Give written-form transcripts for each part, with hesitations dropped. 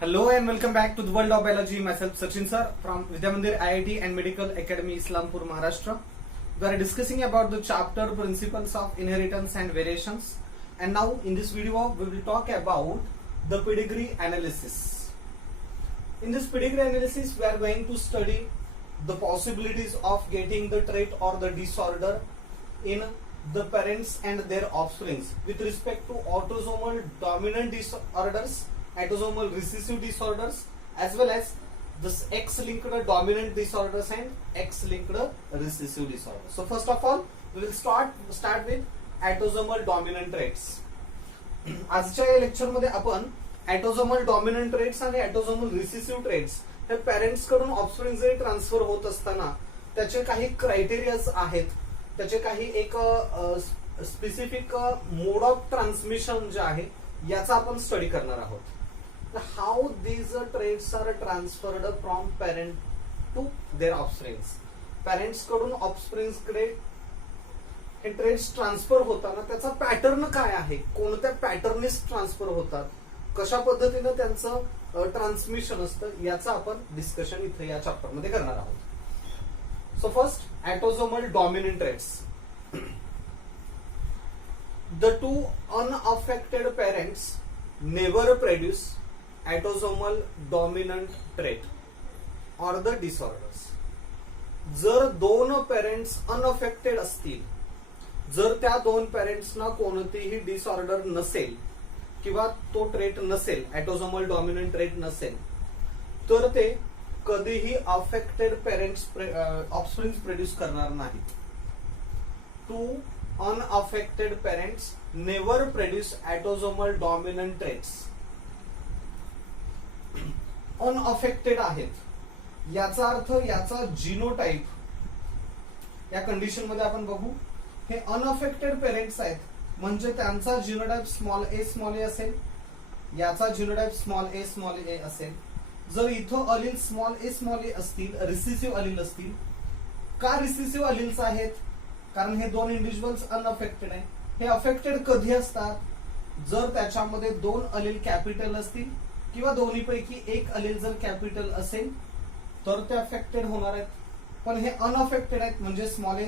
Hello and welcome back to the world of biology. Myself Sachin sir from Vidya Mandir IIT and Medical Academy Islampur, Maharashtra. We are discussing about the chapter principles of inheritance and variations. And now in this video we will talk about the pedigree analysis. In this pedigree analysis we are going to study the possibilities of getting the trait or the disorder in the parents and their offsprings with respect to autosomal dominant disorders, autosomal recessive disorders, as well as this X-linked dominant disorders and X-linked recessive disorders. So first of all, we will start with autosomal dominant traits. आजच्या या lecture मध्ये आपण autosomal dominant traits आणि autosomal recessive traits हे parents कडून offspring जे transfer होत असताना त्याचे काही क्रायटेरियाज आहेत, त्याचे काही एक स्पेसिफिक मोड ऑफ ट्रान्समिशन जे आहे याचा आपण स्टडी करणार आहोत. हाउ these traits are transferred from parent to their offsprings. Parents कडून ऑफस्प्रिंग्स कडे हे ट्रेट्स ट्रान्सफर होताना त्याचा पॅटर्न काय आहे, कोणत्या पॅटर्ननेच ट्रान्सफर होतात, कशा पद्धतीने त्यांचं ट्रान्समिशन असतं याचा आपण डिस्कशन इथे या चॅप्टर मध्ये करणार आहोत. So first autosomal dominant traits. The two unaffected parents never produce autosomal dominant trait or the disorders. जर दोन पेरेंट्स अनअफेक्टेड असतील, जर त्या दोन पेरेंट्सना कोणतेही डिसऑर्डर नसेल किंवा तो ट्रेट नसेल, ऑटोसोमल डॉमिनंट ट्रेट नसेल, तर ते कधीही अफेक्टेड पेरेंट्स ऑफस्प्रिंग्स प्रोड्यूस करणार नाहीत. Two unaffected parents never produce autosomal dominant traits. Unaffected आहेत याचा अर्थ याचा जिनोटाइप या कंडिशन मध्ये आपण बघू. हे अनअफेक्टेड पेरेंट्स आहेत म्हणजे त्यांचा जिनोटाइप स्मॉल ए असेल, याचा जिनोटाइप स्मॉल ए असेल. जर इथं अलील स्मॉल ए असतील, रिसेसिव्ह अलील असतील. का रिसेसिव्ह अलील्स आहेत? कारण हे दोन इंडिव्हिज्युअल्स अनअफेक्टेड आहे. हे अफेक्टेड कधी असतात? जर त्याच्यामध्ये दोन अलील कॅपिटल असतील किंवा दोन्हीपैकी एक अलील जर कॅपिटल असेल तर ते अफेक्टेड होणार आहेत. पण हे अनअफेक्टेड आहेत म्हणजे स्मॉल ए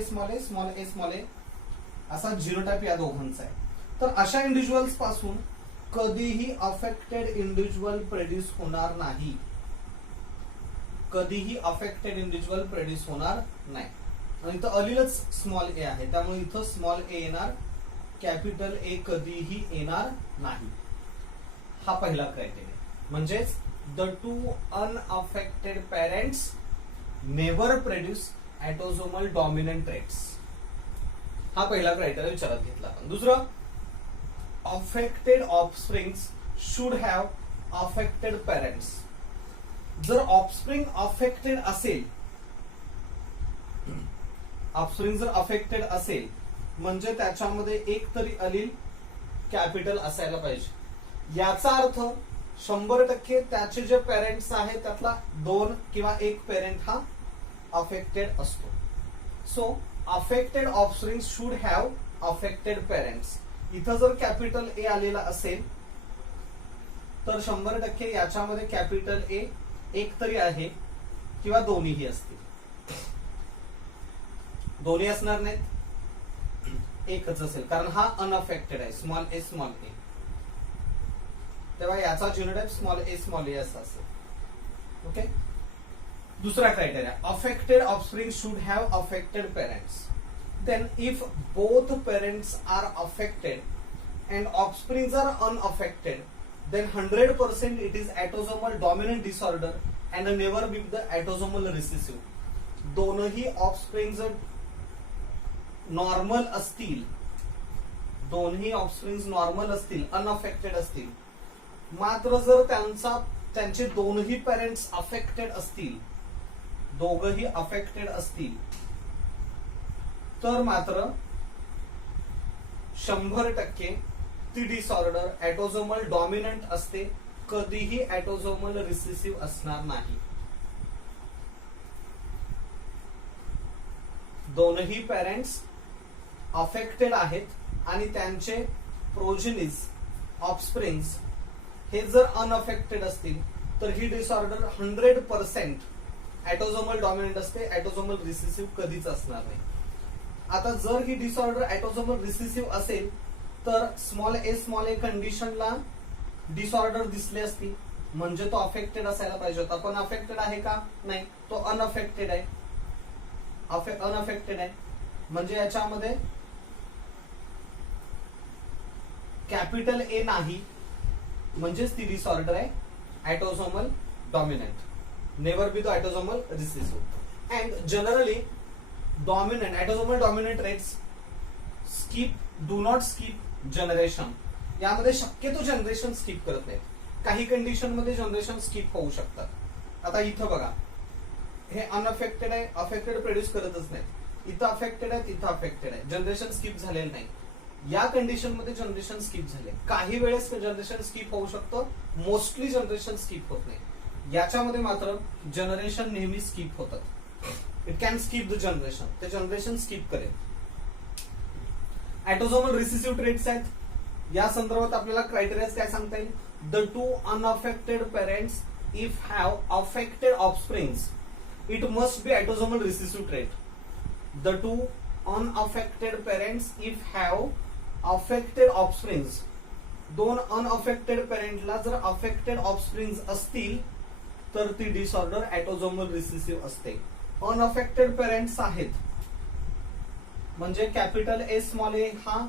असा जिनोटाइप या दोघांचा आहे. तर अशा इंडिव्हिज्युअल्स पासून कधीही अफेक्टेड इंडिव्हिज्युअल प्रोड्यूस होणार नाही, कधीही अफेक्टेड इंडिव्हिज्युअल प्रोड्यूस होणार नाही. आणि इथं अलीलच स्मॉल ए आहे त्यामुळे इथं स्मॉल ए येणार, कॅपिटल ए कधीही येणार नाही. हा पहिला क्रायटेरिया. म्हणजेच the two unaffected parents never produce autosomal dominant traits. हा पहिला क्रायटेरिया विचारात घेतला. दुसरं, affected offsprings should have affected parents. जर ऑफस्प्रिंग अफेक्टेड असेल, ऑफस्प्रिंग जर अफेक्टेड असेल म्हणजे त्याच्यामध्ये एक तरी अलील कॅपिटल असायला पाहिजे. याचा अर्थ 100% त्याचे जे पेरेंट्स आहेत त्यातला दोन किंवा एक पेरेंट हा अफेक्टेड असतो. So affected offspring should have affected parents. इथं जर कॅपिटल ए आलेला असेल तर 100% याच्यामध्ये कॅपिटल ए एक तरी आहे किंवा दोन्हीही असतील. दोन्ही असणार नाहीत, एकच असेल कारण हा अनअफेक्टेड आहे, स्मॉल ए. तेव्हा याचा जिनोटाइप स्मॉल ए असा असेल. ओके. दुसरा criteria, affected offspring should have affected parents. Then if both parents are affected and offsprings are unaffected, then 100% it is autosomal dominant disorder and never be the autosomal recessive. दोनही offspring जर normal असतील, दोन्ही offsprings normal असतील, unaffected असतील, मात्र जर त्यांचे दोनही पेरेंट्स अफेक्टेड असतील, दोघही अफेक्टेड असतील, तर मात्र 100% ती डिसऑर्डर ऑटोसोमल डॉमिनंट असते, कधीही ऑटोसोमल रिसेसिव्ह असणार नाही. दोनही पेरेंट्स अफेक्टेड आहेत आणि त्यांचे प्रोजेनिज ऑफस्प्रिंग्स हे जर अनअफेक्टेड असतील तर ही डिसऑर्डर 100% ऑटोझोमल डॉमिनंट असते, ऑटोझोमल रिसेसिव्ह कधीच असणार नाही. आता जर ही डिसऑर्डर ऑटोझोमल रिसेसिव्ह असेल तर स्मॉल ए कंडिशनला डिसऑर्डर दिसली असती, म्हणजे तो अफेक्टेड असायला पाहिजे होता. पण अफेक्टेड आहे का? नाही, तो अनअफेक्टेड आहे. अनअफेक्टेड आहे म्हणजे याच्यामध्ये कॅपिटल ए नाही, म्हणजेच ती डिसऑर्डर आहे autosomal dominant. Never be the autosomal recessive. And generally dominant autosomal dominant rates do not skip generation. यामध्ये शक्यतो जनरेशन स्किप करत नाहीत. काही कंडिशन मध्ये जनरेशन स्किप होऊ शकतात. आता इथं बघा, हे अनअफेक्टेड आहे, अफेक्टेड प्रोड्यूस करतच नाही. इथं अफेक्टेड आहे, तिथं अफेक्टेड आहे, जनरेशन स्किप झालेलं नाही. या कंडिशन मध्ये जनरेशन स्किप झाले. काही वेळेस जनरेशन स्किप होऊ शकतं, मोस्टली जनरेशन स्किप होत नाही. याच्यामध्ये मात्र जनरेशन नेहमी स्किप होतात. It can skip the generation, ते जनरेशन स्किप करेल. ऑटोझोमल रिसेसिव्ह ट्रेट्स आहेत. या संदर्भात आपल्याला क्रायटेरिया काय सांगता येईल? The two unaffected parents if have affected offsprings, it must be autosomal recessive trait. The two unaffected parents if have affected offsprings. दोन अनअफेक्टेड पेरेंटला जर अफेक्टेड ऑफस्प्रिंग्स असतील तर ती डिसऑर्डर ऑटोझोमल रिसेसिव्ह असते. अनअफेक्टेड पेरेंट्स आहेत म्हणजे कॅपिटल ए स्मॉल ए हा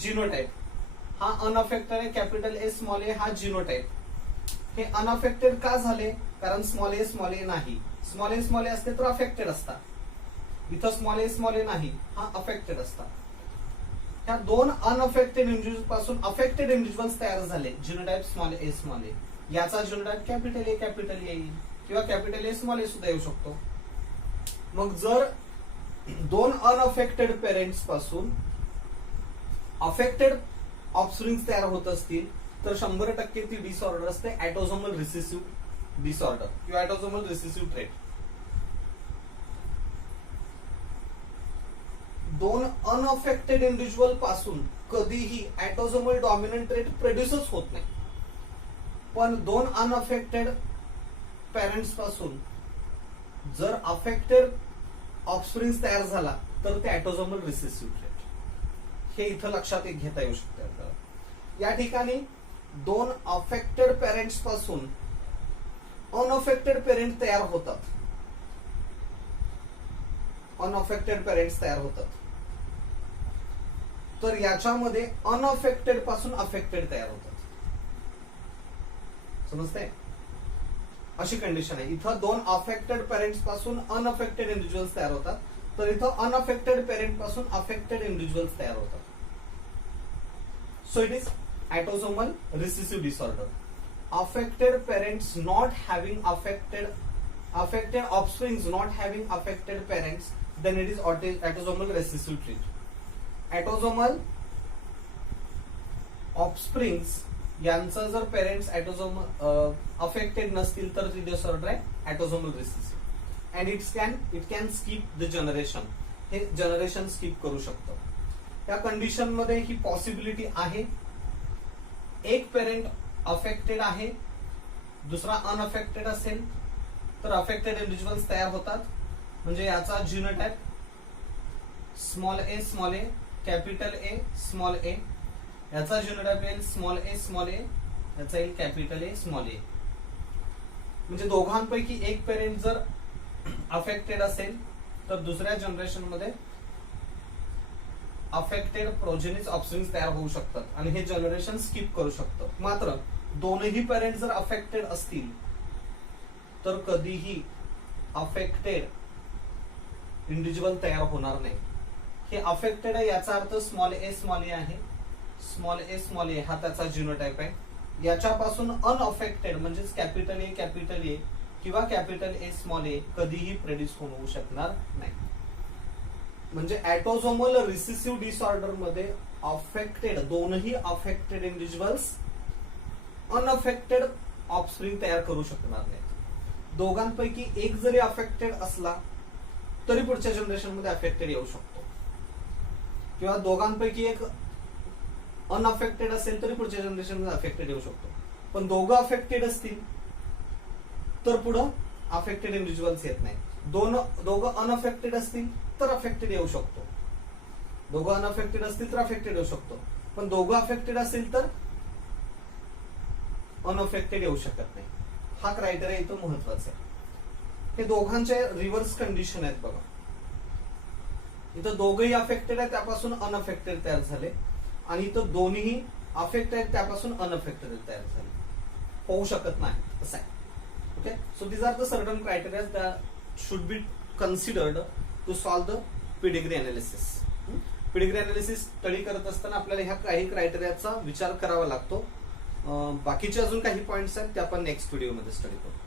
genotype, हा अनअफेक्टेड आहे. कॅपिटल ए स्मॉल ए हा जिनोटाइप. हे अनअफेक्टेड का झाले? कारण स्मॉल ए नाही. स्मॉल ए असते तर अफेक्टेड असतात. इथं स्मॉल ए नाही, हा अफेक्टेड असतात. ह्या दोन अनअफेक्टेड इंडिव्हिज्युअल पासून अफेक्टेड इंडिव्हिज्युअल्स तयार झाले. Genotype small A. याचा जिनोटाइप कॅपिटल ए येईल किंवा कॅपिटल ए स्मॉल ए सुद्धा येऊ शकतो. मग जर दोन अनअफेक्टेड पेरेंट्स पासून अफेक्टेड ऑफस्प्रिंग्स तयार होत असतील तर 100% ती डिसऑर्डर असते ऑटोझोमल रिसेसिव्ह डिसऑर्डर किंवा ऑटोझोमल रिसेसिव्ह ट्रेट. दोन अनअफेक्टेड इंडिव्हिज्युअल पासून कधीही ऑटोझोमल डॉमिनंट ट्रेट प्रोड्यूसच होत नाही. पण दोन अनअफेक्टेड पेरेंट्स पासून जर अफेक्टेड ऑफस्प्रिंग्स तयार झाला तर ते ऑटोझोमल रिसेसिव्ह ट्रेट. हे इथं लक्षात घेता येऊ शकते आपल्याला. या ठिकाणी दोन अफेक्टेड पेरेंट्स पासून अनअफेक्टेड पेरेंट तयार होतात. अनअफेक्टेड पेरेंट्स तयार होतात तर याच्यामध्ये अनअफेक्टेड पासून अफेक्टेड तयार होतात. समजतंय? अशी कंडिशन आहे. इथं दोन अफेक्टेड पेरेंट्स पासून अनअफेक्टेड इंडिव्हिज्युअल्स तयार होतात, तर इथं अनअफेक्टेड पेरेंट पासून अफेक्टेड इंडिव्हिज्युअल्स तयार होतात. So it is autosomal recessive disorder. Affected parents not having affected offsprings not having affected parents, then it is autosomal recessive trait. Autosomal offsprings यांचा जर पेरेंट्स ऑटोझोमल अफेक्टेड नसतील तर ती disorder आहे autosomal recessive. And it can skip the generation. हे generation skip करू शकतं. या कंडिशन मध्ये ही पॉसिबिलिटी आहे. एक पेरेंट अफेक्टेड आहे, दुसरा अनअफेक्टेड असेल तर अफेक्टेड इंडिव्हिज्युअल्स तयार होतात. म्हणजे याचा genotype small A capital A small A. याचा जिनोटाइप येईल स्मॉल ए याचा येईल कॅपिटल ए स्मॉल ए. म्हणजे दोघांपैकी एक पेरेंट जर अफेक्टेड असेल तर दुसऱ्या जनरेशन मध्ये अफेक्टेड प्रोजेनिस ऑफस्प्रिंग्स तयार होऊ शकतात आणि हे जनरेशन स्किप करू शकतं. मात्र दोनही पेरेंट जर अफेक्टेड असतील तर कधीही अफेक्टेड इंडिव्हिज्युअल तयार होणार नाही. हे अफेक्टेड आहे याचा अर्थ स्मॉल ए आहे. स्मॉल ए हा त्याचा जिनोटाइप आहे. याच्यापासून अनअफेक्टेड म्हणजेच कॅपिटल ए किंवा कॅपिटल ए स्मॉल ए कधीही प्रोड्यूस होऊ शकणार नाही. म्हणजे ऑटोझोमल रिसेसिव्ह डिसऑर्डर मध्ये अफेक्टेड दोनही अफेक्टेड इंडिव्हिज्युअल्स अनअफेक्टेड ऑफस्प्रिंग तयार करू शकणार नाहीत. दोघांपैकी एक जरी अफेक्टेड असला तरी पुढच्या जनरेशन मध्ये अफेक्टेड येऊ शकतो, किंवा दोघांपैकी एक अनअफेक्टेड असेल तरी पुढच्या जनरेशन मध्ये अफेक्टेड येऊ शकतो. पण दोघं अफेक्टेड असतील तर पुढं अफेक्टेड इंडिव्हिज्युअल्स येत नाही. दोघं अनअफेक्टेड असतील तर अफेक्टेड येऊ शकतो. दोघं अनअफेक्टेड असतील तर अफेक्टेड येऊ शकतो, पण दोघं अफेक्टेड असेल तर अनअफेक्टेड येऊ शकत नाही. हा क्रायटेरिया इथं महत्वाचा आहे. हे दोघांचे रिव्हर्स कंडिशन आहेत बघा. इथं दोघंही अफेक्टेड आहे त्यापासून अनअफेक्टेड तयार झाले, आणि इथं दोन्ही अफेक्ट आहेत त्यापासून अनअफेक्टेड तयार झाले. होऊ शकत नाही असं आहे. Okay, so these are the certain criteria that should be considered to solve the pedigree analysis. Pedigree analysis study करत असताना आपल्याला ह्या काही क्रायटेरियाचा विचार करावा लागतो. बाकीचे अजून काही पॉइंट्स आहेत ते आपण नेक्स्ट व्हिडिओमध्ये स्टडी करू.